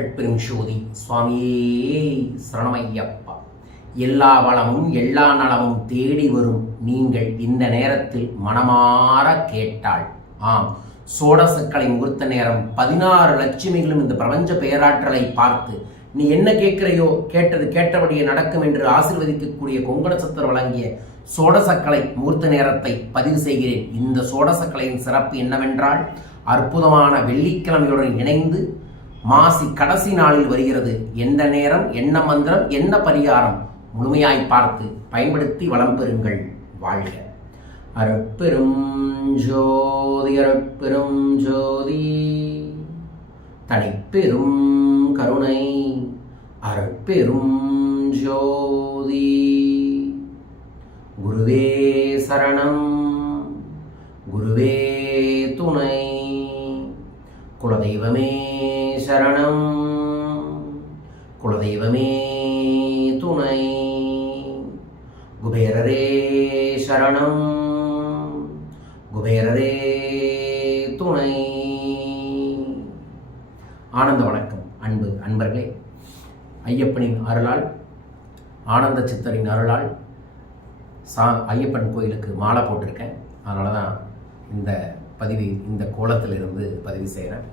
பெரும் சோதி. சுவாமியே சரணமையப்பா. எல்லா வளமும் எல்லா நலமும் தேடி வரும் நீங்கள் இந்த நேரத்தில் மனமாற கேட்டாள். ஆம். சோடசக்கலை முகூர்த்த நேரம் பதினாறு லட்சுமிகளும் இந்த பிரபஞ்ச பேராற்றலை பார்த்து நீ என்ன கேட்கிறையோ? கேட்டது கேட்டபடியே நடக்கும் என்று ஆசீர்வதிக்கக்கூடிய கொங்கணசத்தர் வழங்கிய சோடசக்கலை முகூர்த்த நேரத்தை பதிவு செய்கிறேன். இந்த சோடசக்கலையின் சிறப்பு என்னவென்றால் அற்புதமான வெள்ளிக்கிழமையுடன் இணைந்து மாசி கடைசி நாளில் வருகிறது. எந்த நேரம் என்ன மந்திரம் என்ன பரிகாரம்? முழுமையாய் பார்த்து பயன்படுத்தி வளம் பெறுங்கள். வாழ்க. அருட்பெரும் ஜோதி அருட்பெரும் ஜோதி. தனிப்பெரும் கருணை அருட்பெரும் ஜோதி. குருவே சரணம் குருவே துணை. குலதெய்வமே சரணம். குலதெய்வமே துணை. குபேரரே சரணம். குபேரரே துணை. ஆனந்த வணக்கம் அன்பு அன்பர்களே. ஐயப்பனின் அருளால் ஆனந்த சித்தரின் அருளால் சா ஐயப்பன் கோயிலுக்கு மாலை போட்டிருக்கேன். அதனால தான் இந்த பதிவு இந்த கோலத்திலிருந்து பதிவு செய்கிறேன்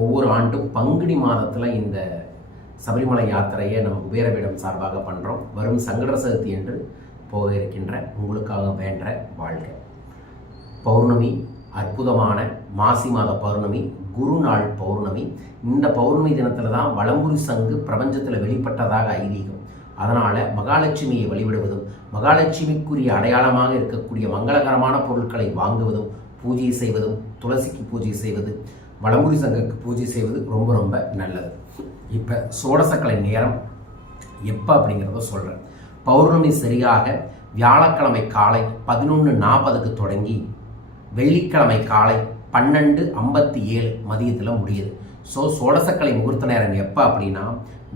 ஒவ்வொரு ஆண்டும் பங்குனி மாதத்தில் இந்த சபரிமலை யாத்திரையை நம்ம குபேரபீடம் சார்பாக பண்ணுறோம் வரும் சங்கட சதுர்த்தி என்று போக இருக்கின்ற உங்களுக்காக வேண்ட வாழ்க. பௌர்ணமி அற்புதமான மாசி மாத பௌர்ணமி குருநாள் பௌர்ணமி இந்த பௌர்ணமி தினத்தில் தான் வளம்புரி சங்கு பிரபஞ்சத்தில் வெளிப்பட்டதாக ஐதீகம். அதனால் மகாலட்சுமியை வழிபடுவதும் மகாலட்சுமிக்குரிய அடையாளமாக இருக்கக்கூடிய மங்களகரமான பொருட்களை வாங்குவதும் பூஜை செய்வதும் துளசிக்கு பூஜை செய்வது வளம்புரி சங்கக்கு பூஜை செய்வது ரொம்ப ரொம்ப நல்லது. இப்போ சோடசக்கலை நேரம் எப்போ அப்படிங்கிறத சொல்கிறேன் பௌர்ணமி சரியாக வியாழக்கிழமை காலை பதினொன்று நாற்பதுக்கு தொடங்கி வெள்ளிக்கிழமை காலை பன்னெண்டு ஐம்பத்தி ஏழு மதியத்தில் முடியுது. ஸோ சோடசக்கலை முகூர்த்த நேரம் எப்போ அப்படின்னா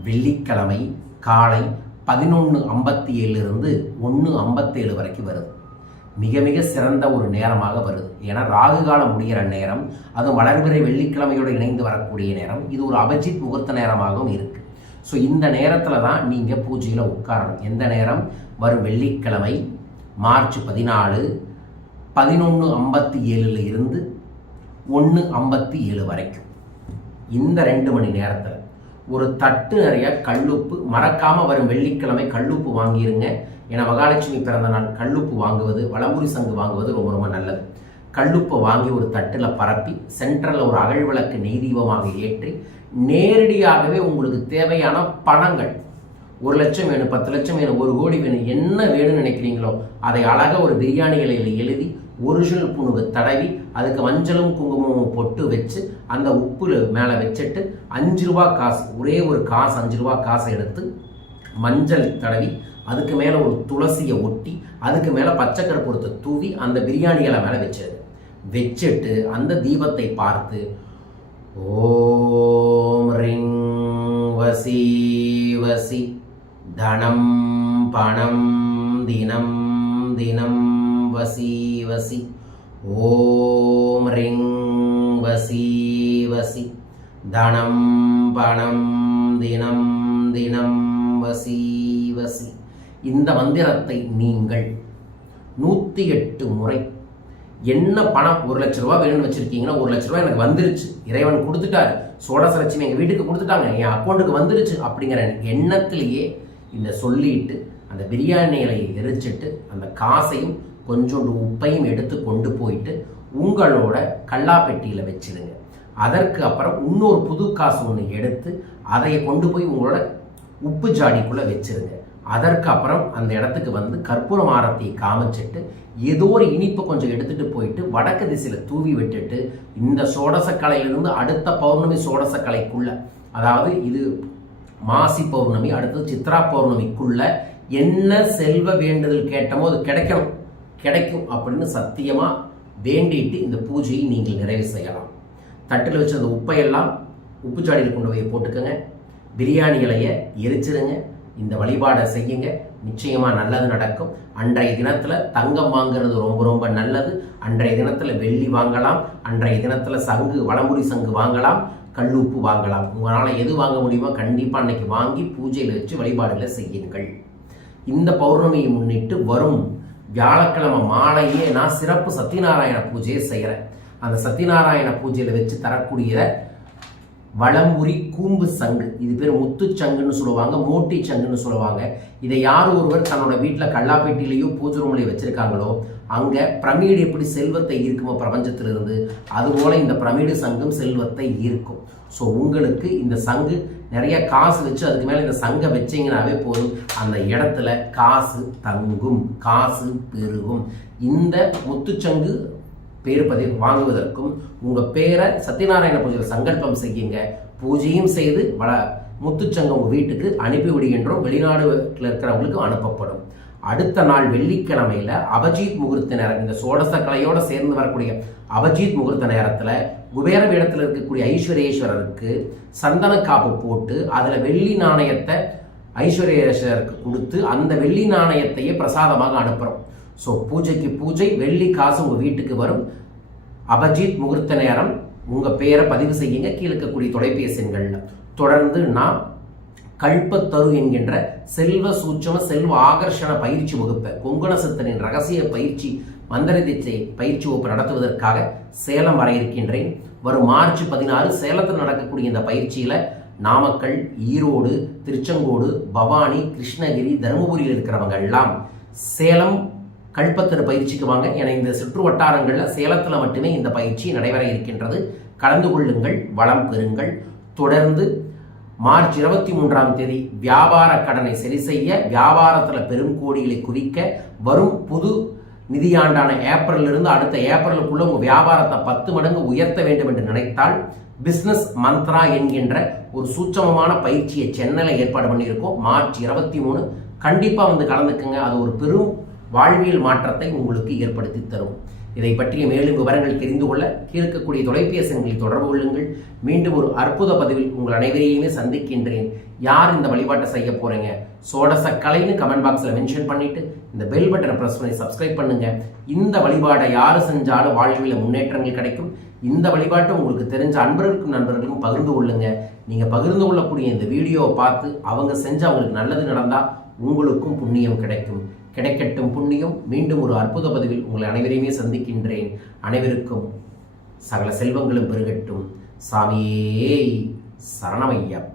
வெள்ளிக்கிழமை காலை பதினொன்று ஐம்பத்தி ஏழுலேருந்து ஒன்று ஐம்பத்தேழு வரைக்கும் வருது. மிக மிக சிறந்த ஒரு நேரமாக வருது. ஏன்னா ராகு காலம் முடிகிற நேரம் அதுவும் வளர்பிறை வெள்ளிக்கிழமையோடு இணைந்து வரக்கூடிய நேரம் இது ஒரு அபஜித் முகூர்த்த நேரமாகவும் இருக்கு. ஸோ இந்த நேரத்தில் தான் நீங்கள் பூஜையில் உட்காரணும். எந்த நேரம்? வரும் வெள்ளிக்கிழமை மார்ச் பதினாலு பதினொன்று ஐம்பத்தி ஏழில் இருந்து ஒன்று ஐம்பத்தி ஏழு வரைக்கும். இந்த ரெண்டு மணி நேரத்தில். ஒரு தட்டு நிறைய கல்லுப்பு மறக்காமல் வரும் வெள்ளிக்கிழமை கல்லுப்பு வாங்கிடுங்க ஏன்னா மகாலட்சுமி பிறந்த நாள் கல்லுப்பு வாங்குவது வளமுறி சங்கு வாங்குவது ரொம்ப ரொம்ப நல்லது. கல்லுப்பை வாங்கி ஒரு தட்டில் பரப்பி சென்ட்ரலில் ஒரு அகழ் விளக்கு நெய் தீபமாக ஏற்றி நேரடியாகவே உங்களுக்கு தேவையான பணங்கள் ஒரு லட்சம் வேணும் பத்து லட்சம் வேணும் ஒரு கோடி வேணும் என்ன வேணும்னு நினைக்கிறீங்களோ அதை அழகாக ஒரு பிரியாணி இலையில் எழுதி ஒரிஜினல் புணுவை தடவி அதுக்கு மஞ்சளும் குங்குமமும் பொட்டு வச்சு அந்த உப்பு மேலே வச்சுட்டு அஞ்சு ரூபா காசு ஒரே ஒரு காசு அஞ்சு ரூபா காசை எடுத்து மஞ்சள் தடவி அதுக்கு மேலே ஒரு துளசியை ஒட்டி அதுக்கு மேலே பச்சை கருப்பூரத்தை தூவி அந்த பிரியாணி இலை மேலே வச்சது. வச்சுட்டு அந்த தீபத்தை பார்த்து ஓம் ரிங் வசி வசி தனம் பணம் தினம் தினம் வசி வசி. ஓம் ரிங் வசி வசி. தனம் பணம் தினம் தினம் வசி வசி. இந்த மந்திரத்தை நீங்கள் நூற்றி எட்டு முறை என்ன பணம் ஒரு லட்ச ரூபா வேணும்னு வச்சிருக்கீங்கன்னா ஒரு லட்ச ரூபா எனக்கு வந்துருச்சு. இறைவன் கொடுத்துட்டாரு. சோடச லட்சுமி எங்கள் வீட்டுக்கு கொடுத்துட்டாங்க. என் அக்கௌண்ட்டுக்கு வந்துருச்சு அப்படிங்கிற எண்ணத்திலேயே இந்த சொல்லிட்டு அந்த பிரியாணி இலையை எரிச்சிட்டு அந்த காசையும் கொஞ்சோண்டு உப்பையும் எடுத்து கொண்டு போயிட்டு உங்களோட கல்லாப்பெட்டியில் வச்சிருங்க. அதற்கு அப்புறம் இன்னொரு புது காசு ஒன்று எடுத்து அதை கொண்டு போய் உங்களோட உப்பு ஜாடிக்குள்ளே வச்சிருங்க. அதற்கு அப்புறம் அந்த இடத்துக்கு வந்து கற்பூரம் ஆரத்தியை காமிச்சிட்டு ஏதோ ஒரு இனிப்பை கொஞ்சம் எடுத்துகிட்டு போயிட்டு வடக்கு திசையில் தூவி விட்டுட்டு இந்த சோடசக்கலையிலிருந்து அடுத்த பௌர்ணமி சோடசக்கலைக்குள்ள அதாவது இது மாசி பௌர்ணமி அடுத்தது சித்ரா பௌர்ணமிக்குள்ள என்ன செல்வ வேண்டுதல் கேட்டமோ அது கிடைக்கும் கிடைக்கும் அப்படின்னு சத்தியமாக வேண்டிட்டு இந்த பூஜையை நீங்கள் நிறைவு செய்யலாம். தட்டில் வச்ச அந்த உப்பையெல்லாம் உப்புச்சாடியில் கொண்டு போய் போட்டுக்கோங்க. பிரியாணி இலையை எரிச்சிருங்க. இந்த வழிபாடை செய்யுங்க. நிச்சயமாக நல்லது நடக்கும். அன்றைய தினத்தில் தங்கம் வாங்குறது ரொம்ப ரொம்ப நல்லது. அன்றைய தினத்தில் வெள்ளி வாங்கலாம். அன்றைய தினத்தில் சங்கு வளமுடி சங்கு வாங்கலாம். கல்லுப்பு வாங்கலாம். உங்களால் எது வாங்க முடியுமோ கண்டிப்பாக அன்னைக்கு வாங்கி பூஜையில் வச்சு வழிபாடுகளை செய்யுங்கள். இந்த பௌர்ணமியை முன்னிட்டு வரும் வியாழக்கிழமை மாலையே நான் சிறப்பு சத்யநாராயண பூஜையை செய்கிறேன் அந்த சத்யநாராயண பூஜையில் வச்சு தரக்கூடிய வளம்புரி கூம்பு சங்கு. இது பேர் முத்து சங்குன்னு சொல்லுவாங்க மோட்டி சங்குன்னு சொல்லுவாங்க. இதை யார் ஒருவர் தன்னோட வீட்டில் கல்லாப்பேட்டிலேயோ பூஜை ரூம்லேயோ வச்சுருக்காங்களோ அங்கே பிரமிடு எப்படி செல்வத்தை ஈர்க்குமோ பிரபஞ்சத்திலிருந்து அதுபோல் இந்த பிரமிடு சங்கம் செல்வத்தை ஈர்க்கும். ஸோ உங்களுக்கு இந்த சங்கு நிறைய காசு வச்சு அதுக்கு மேலே இந்த சங்கம் வச்சீங்கன்னாவே போதும். அந்த இடத்துல காசு தங்கும் காசு பெருகும். இந்த முத்துச்சங்கு பேர் பதிவு வாங்குவதற்கும் உங்கள் பேரை சத்யநாராயண பூஜையில் சங்கல்பம் செய்யுங்க. பூஜையும் செய்து வள முத்துச்சங்கம் உங்கள் வீட்டுக்கு அனுப்பி விடுகின்றோம். வெளிநாடுல இருக்கிறவங்களுக்கு அனுப்பப்படும். அடுத்த நாள் வெள்ளிக்கிழமையில் அபஜித் முகூர்த்த நேரம் இந்த சோடச கலையோடு சேர்ந்து வரக்கூடிய அபஜித் முகூர்த்த நேரத்தில் குபேர பீடத்தில் இருக்கக்கூடிய ஐஸ்வரேஸ்வரருக்கு சந்தன காப்பு போட்டு அதில் வெள்ளி நாணயத்தை ஐஸ்வர்யேஸ்வரருக்கு கொடுத்து அந்த வெள்ளி நாணயத்தையே பிரசாதமாக அனுப்புகிறோம் ஸோ பூஜைக்கு பூஜை வெள்ளி காசு உங்கள் வீட்டுக்கு வரும். அபஜித் முகூர்த்த நேரம் உங்கள் பேரை பதிவு செய்யுங்க. கீழே இருக்கக்கூடிய தொலைபேசி எண்களில். தொடர்ந்து நான் கல்பத்தரு என்கின்ற செல்வ சூட்சம செல்வ ஆகர்ஷண பயிற்சி வகுப்பை கொங்குணசித்தனின் ரகசிய பயிற்சி மந்திர தீட்சை பயிற்சி வகுப்பு நடத்துவதற்காக சேலம் வர இருக்கின்றேன். வரும் மார்ச் பதினாறு சேலத்தில் நடக்கக்கூடிய இந்த பயிற்சியில் நாமக்கல் ஈரோடு திருச்செங்கோடு பவானி கிருஷ்ணகிரி தருமபுரியில் இருக்கிறவங்க எல்லாம் சேலம் கல்பத்தரு பயிற்சிக்கு வாங்க. என இந்த சுற்று வட்டாரங்களில் சேலத்தில் மட்டுமே இந்த பயிற்சி நடைபெற இருக்கின்றது. கலந்து கொள்ளுங்கள் வளம் பெறுங்கள். தொடர்ந்து மார்ச் இருபத்தி மூன்றாம் தேதி வியாபார கடனை சரி செய்ய வியாபாரத்தில் பெரும் கோடிகளை குறிக்க வரும் புது நிதியாண்டான ஏப்ரலிருந்து அடுத்த ஏப்ரலுக்குள்ள உங்கள் வியாபாரத்தை பத்து மடங்கு உயர்த்த வேண்டும் என்று நினைத்தால் பிஸ்னஸ் மந்த்ரா என்கின்ற ஒரு சூட்சமமான பயிற்சியை சென்னையில் ஏற்பாடு பண்ணியிருக்கோம். மார்ச் இருபத்தி மூணு. கண்டிப்பாக வந்து கலந்துக்குங்க. அது ஒரு பெரும் வாழ்வியல் மாற்றத்தை உங்களுக்கு ஏற்படுத்தி தரும். இதை பற்றிய மேலும் விவரங்கள் தெரிந்து கொள்ள கீழ்க்கக்கூடிய தொலைபேசி எண்களில் தொடர்பு கொள்ளுங்கள். மீண்டும் ஒரு அற்புத பதிவில் உங்கள் அனைவரையுமே சந்திக்கின்றேன். யார் இந்த வழிபாட்டை செய்ய போறீங்க? சோடச கலைன்னு கமெண்ட் பாக்ஸில் மென்ஷன் பண்ணிட்டு இந்த பெல் பட்டனை ப்ரெஸ் பண்ணி சப்ஸ்கிரைப் பண்ணுங்க. இந்த வழிபாடை யார் செஞ்சாலும் வாழ்வில் முன்னேற்றங்கள் கிடைக்கும். இந்த வழிபாட்டை உங்களுக்கு தெரிஞ்ச அன்பர்களுக்கும் நண்பர்களுக்கும் பகிர்ந்து கொள்ளுங்க. நீங்கள் பகிர்ந்து கொள்ளக்கூடிய இந்த வீடியோவை பார்த்து அவங்க செஞ்சு அவங்களுக்கு நல்லது நடந்தால் உங்களுக்கும் புண்ணியம் கிடைக்கும். கிடைக்கட்டும் புண்ணியம். மீண்டும் ஒரு அற்புத பதிவில் உங்களை அனைவரையுமே சந்திக்கின்றேன். அனைவருக்கும் சகல செல்வங்களும் பெருகட்டும். சாமியே சரணமையப்பா.